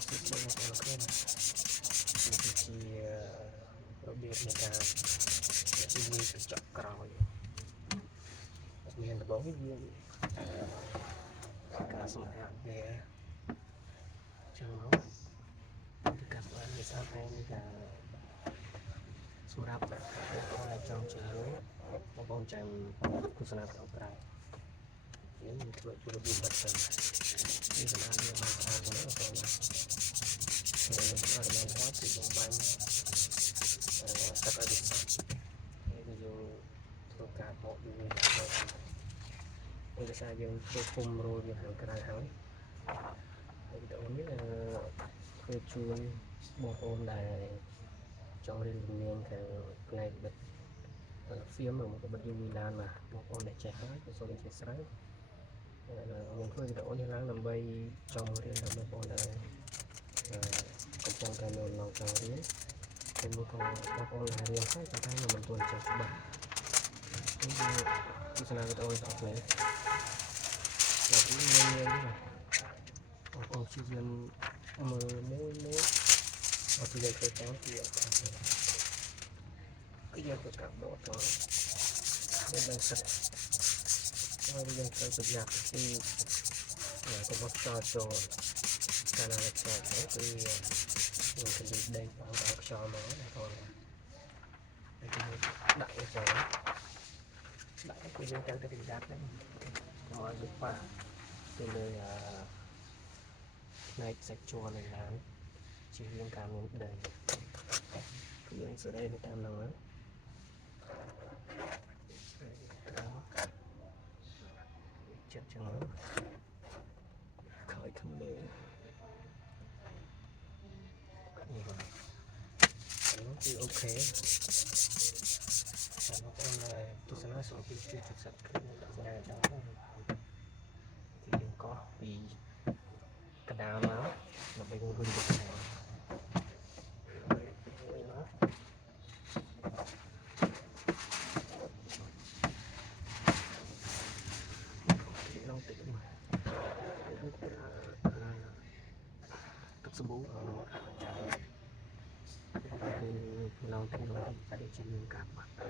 ជាមកដល់ខ្លួនជារបៀបនៃការជំនួយកញ្ចក់ក្រោយមានដំបូងយើងការសម្អាតវាចូលពីការសម្អាតវាស្អាតហើយនេះការសម្រាប់បងប្អូនដែលចង់ជ្រើសរើសបងប្អូនចាំទស្សនាទៅក្រៅយើងធ្វើជារបៀបបិទទៅនេះសម្អាតវាបានស្អាតណាស់បងប្អូនហើយយើងស្អាតបានស្អាតគឺយើងបានទឹកឲ្យវាស្អាតហើយយើងធ្វើការបកវាដោយសារយើងធ្វើពុំរោលវាខាងក្រៅហើយវីដេអូនេះធ្វើជួយបងប្អូនដែលចង់រៀនជំនាញខាងផ្នែកបិទហ្វៀមឬក៏បិទ UV ឡានបាទបងប្អូនដែលចេះហើយសូមអធិស្ឋានខ្ញុំធ្វើវីដេអូនេះឡើងដើម្បីចង់រៀនដល់បងប្អូនដែលកំពុងតែនៅក្នុងការរៀនហើយមួយក៏បងប្អូនដែលរៀនហើយតែខ្ញុំមិនទាន់ចេះច្បាស់នេះគឺទស្សនាវីដេអូនេះអត់មែនបាទនេះបងប្អូនជួយយើងមើលមួយអត់យើងធ្វើតាមពីអត់គឺយើងធ្វើការបកទៅវាបានសិតហើយយើងត្រូវប្រយ័ត្នពីកុំឲ្យខ្យល់ចូលកាលណាខ្យល់ចូលគឺយើងគិតដេញបងឲ្យខ្យល់មកណាបងហើយដាក់វាចូលដាក់គឺយើងត្រូវតែប្រយ័ត្នហ្នឹងកុំឲ្យវាប៉ះទៅលើផ្នែកសាច់ជ័រនៃឡានជារៀងការមានដីគឺយើងសេរីទៅតាមហ្នឹងណាចិត្តចឹងខ້ອຍខាងលើនេះបាទគឺអូខេតែបងប្អូនទស្សនាសូមជួយចុច Subscribe និងដាក់សារចាំគឺយើងកោះពីកណ្ដាលមកដើម្បីរុញទៅខាងទឹកសាប៊ូគឺឡងទីនោះតែជាមានកាប់បាត់គឺ